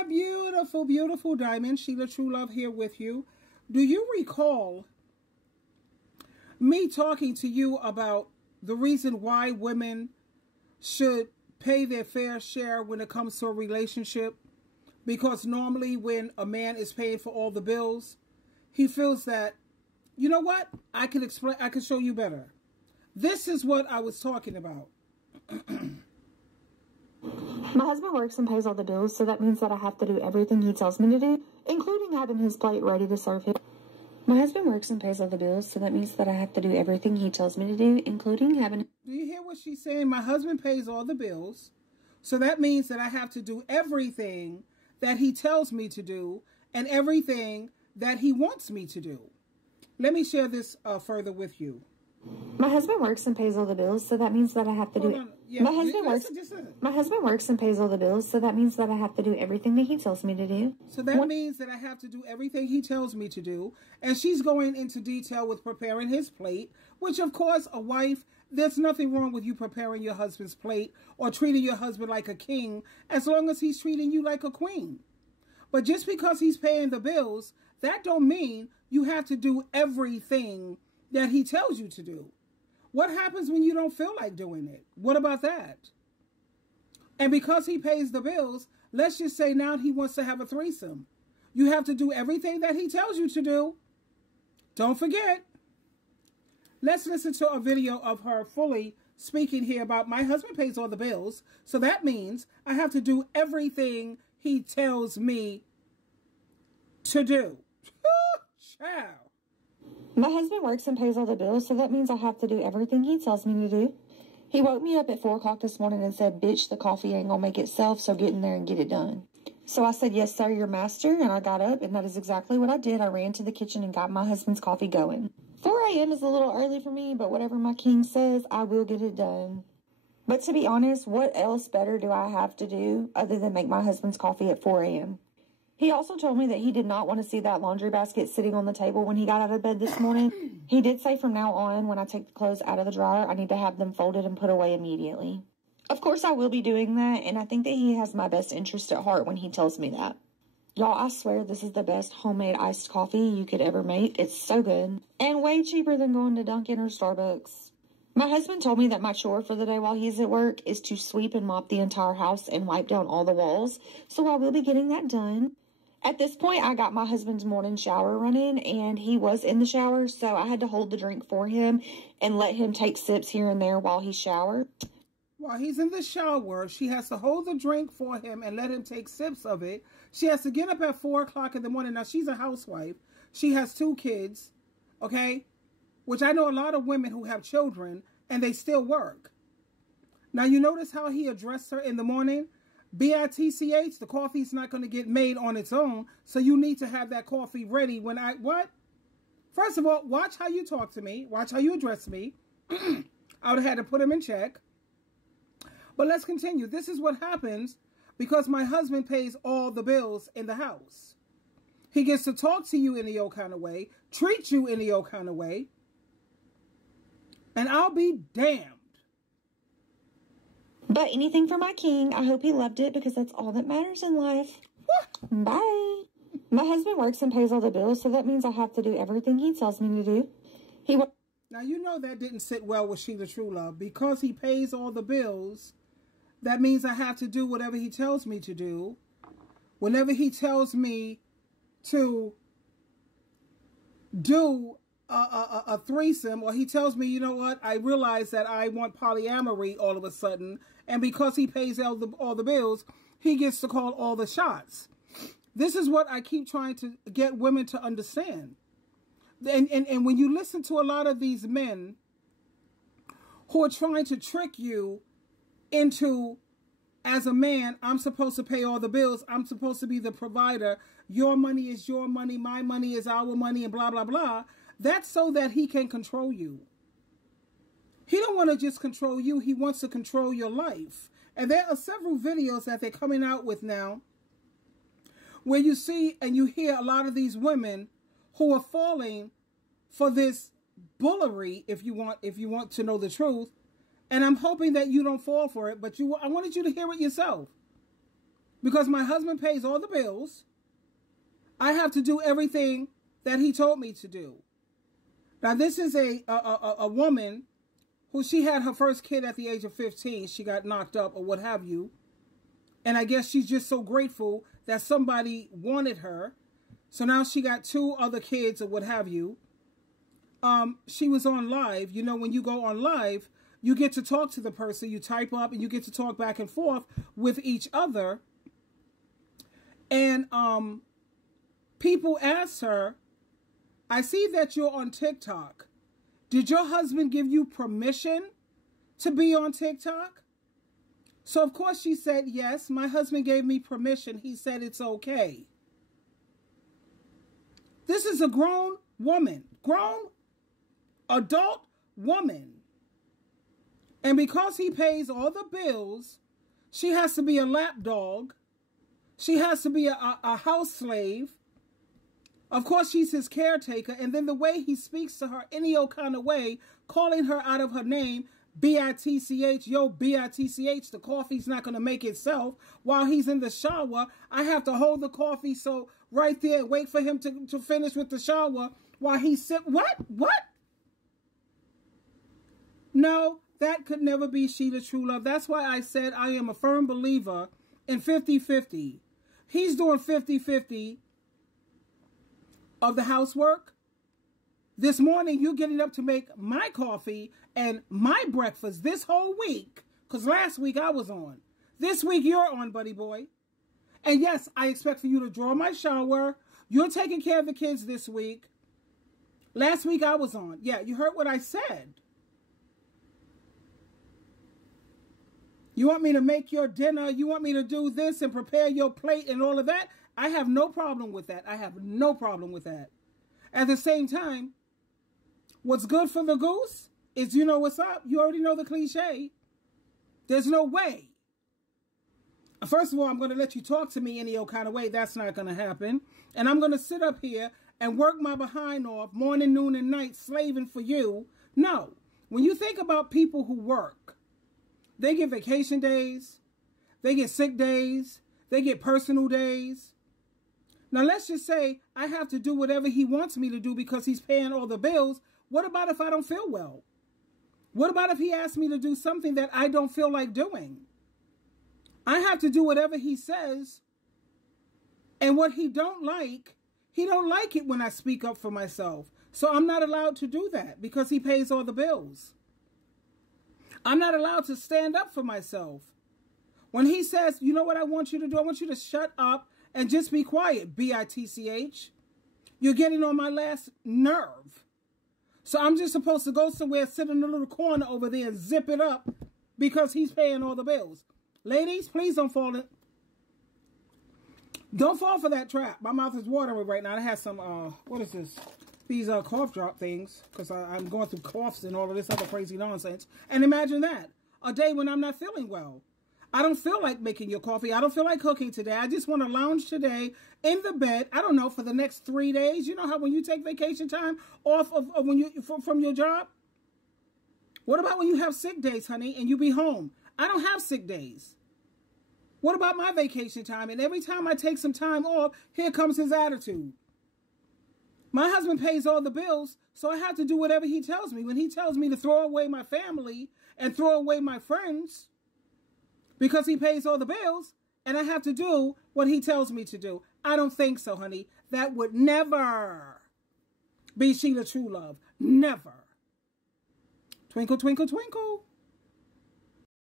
my beautiful, beautiful diamond. Sheila True Love here with you. Do you recall me talking to you about the reason why women should pay their fair share when it comes to a relationship? Because normally when a man is paying for all the bills, he feels that, you know what? I can show you better. This is what I was talking about. My husband works and pays all the bills, so that means that I have to do everything he tells me to do, including having his plate ready to serve him. My husband works and pays all the bills, so that means that I have to do everything he tells me to do, including having... Do you hear what she's saying? My husband pays all the bills, so that means that I have to do everything that he tells me to do and everything that he wants me to do. Let me share this further with you. My husband works and pays all the bills, so that means that I have to do... Yeah, My husband works and pays all the bills, so that means that I have to do everything that he tells me to do. So that means that I have to do everything he tells me to do. And she's going into detail with preparing his plate, which of course a wife, there's nothing wrong with you preparing your husband's plate or treating your husband like a king, as long as he's treating you like a queen. But just because he's paying the bills, that don't mean you have to do everything that he tells you to do. What happens when you don't feel like doing it? What about that? And because he pays the bills, let's just say now he wants to have a threesome. You have to do everything that he tells you to do. Don't forget. Let's listen to a video of her fully speaking here about my husband pays all the bills. So that means I have to do everything he tells me to do. Ciao. My husband works and pays all the bills, so that means I have to do everything he tells me to do. He woke me up at 4 o'clock this morning and said, "Bitch, the coffee ain't gonna make itself, so get in there and get it done." So I said, "Yes, sir, your master," and I got up, and that is exactly what I did. I ran to the kitchen and got my husband's coffee going. 4 a.m. is a little early for me, but whatever my king says, I will get it done. But to be honest, what else better do I have to do other than make my husband's coffee at 4 a.m.? He also told me that he did not want to see that laundry basket sitting on the table when he got out of bed this morning. He did say from now on, when I take the clothes out of the dryer, I need to have them folded and put away immediately. Of course, I will be doing that, and I think that he has my best interest at heart when he tells me that. Y'all, I swear this is the best homemade iced coffee you could ever make. It's so good. And way cheaper than going to Dunkin' or Starbucks. My husband told me that my chore for the day while he's at work is to sweep and mop the entire house and wipe down all the walls, so I will be getting that done. At this point, I got my husband's morning shower running, and he was in the shower, so I had to hold the drink for him and let him take sips here and there while he showered. While he's in the shower, she has to hold the drink for him and let him take sips of it. She has to get up at 4 o'clock in the morning. Now, she's a housewife. She has 2 kids, okay? Which I know a lot of women who have children, and they still work. Now, you notice how he addressed her in the morning? B-I-T-C-H, the coffee's not going to get made on its own, so you need to have that coffee ready when what? First of all, watch how you talk to me. Watch how you address me. I would have had to put him in check. But let's continue. This is what happens because my husband pays all the bills in the house. He gets to talk to you in the old kind of way, treat you in the old kind of way, and I'll be damned. But anything for my king. I hope he loved it because that's all that matters in life. Bye. My husband works and pays all the bills, so that means I have to do everything he tells me to do. Now, you know that didn't sit well with Sheila True Love. Because he pays all the bills, that means I have to do whatever he tells me to do. Whenever he tells me to do a threesome, or he tells me, you know what, I realize that I want polyamory all of a sudden, and because he pays all the bills, he gets to call all the shots. This is what I keep trying to get women to understand. And when you listen to a lot of these men who are trying to trick you into, as a man, I'm supposed to pay all the bills, I'm supposed to be the provider, your money is your money, my money is our money, and blah, blah, blah, that's so that he can control you. He don't want to just control you, he wants to control your life. And there are several videos that they're coming out with now where you see and you hear a lot of these women who are falling for this bullery, if you want to know the truth. And I'm hoping that you don't fall for it, but I wanted you to hear it yourself. because my husband pays all the bills, I have to do everything that he told me to do. Now, this is a woman who she had her first kid at the age of 15. She got knocked up or what have you. And I guess she's just so grateful that somebody wanted her. So now she got 2 other kids or what have you. She was on live. You know, when you go on live, you get to talk to the person. You type up and you get to talk back and forth with each other. And people asked her, I see that you're on TikTok. Did your husband give you permission to be on TikTok? So, of course, she said, yes, my husband gave me permission. He said it's okay. This is a grown woman, grown adult woman. And because he pays all the bills, she has to be a lapdog. She has to be a house slave. Of course, she's his caretaker. And then the way he speaks to her any old kind of way, calling her out of her name, B-I-T-C-H, yo, B-I-T-C-H, the coffee's not going to make itself. While he's in the shower, I have to hold the coffee so right there and wait for him to finish with the shower while he's What? No, that could never be Sheila True Love. That's why I said I am a firm believer in 50-50. He's doing 50-50 of the housework. This morning, you're getting up to make my coffee and my breakfast this whole week. Because last week I was on. This week you're on, buddy boy. And yes, I expect for you to draw my shower. You're taking care of the kids this week. Last week I was on. Yeah, you heard what I said. You want me to make your dinner. You want me to do this and prepare your plate and all of that. I have no problem with that. I have no problem with that. At the same time, what's good for the goose is you know what's up. You already know the cliche. There's no way. First of all, I'm going to let you talk to me any old kind of way. That's not going to happen. And I'm going to sit up here and work my behind off morning, noon, and night slaving for you. No. When you think about people who work, they get vacation days. They get sick days. They get personal days. Now, let's just say I have to do whatever he wants me to do because he's paying all the bills. What about if I don't feel well? What about if he asks me to do something that I don't feel like doing? I have to do whatever he says. And what he don't like it when I speak up for myself. So I'm not allowed to do that because he pays all the bills. I'm not allowed to stand up for myself. When he says, you know what I want you to do? I want you to shut up and just be quiet, B-I-T-C-H. You're getting on my last nerve. So I'm just supposed to go somewhere, sit in a little corner over there and zip it up because he's paying all the bills. Ladies, please don't fall in. Don't fall for that trap. My mouth is watering right now. I have some, what is this? These cough drop things because I'm going through coughs and all of this other crazy nonsense. And imagine that. A day when I'm not feeling well. I don't feel like making your coffee. I don't feel like cooking today. I just want to lounge today in the bed. I don't know, for the next 3 days. You know how when you take vacation time off of when you from your job? What about when you have sick days, honey, and you be home? I don't have sick days. What about my vacation time? And every time I take some time off, here comes his attitude. My husband pays all the bills, so I have to do whatever he tells me. When he tells me to throw away my family and throw away my friends because he pays all the bills, and I have to do what he tells me to do. I don't think so, honey. That would never be Sheila True Love. Never. Twinkle, twinkle, twinkle.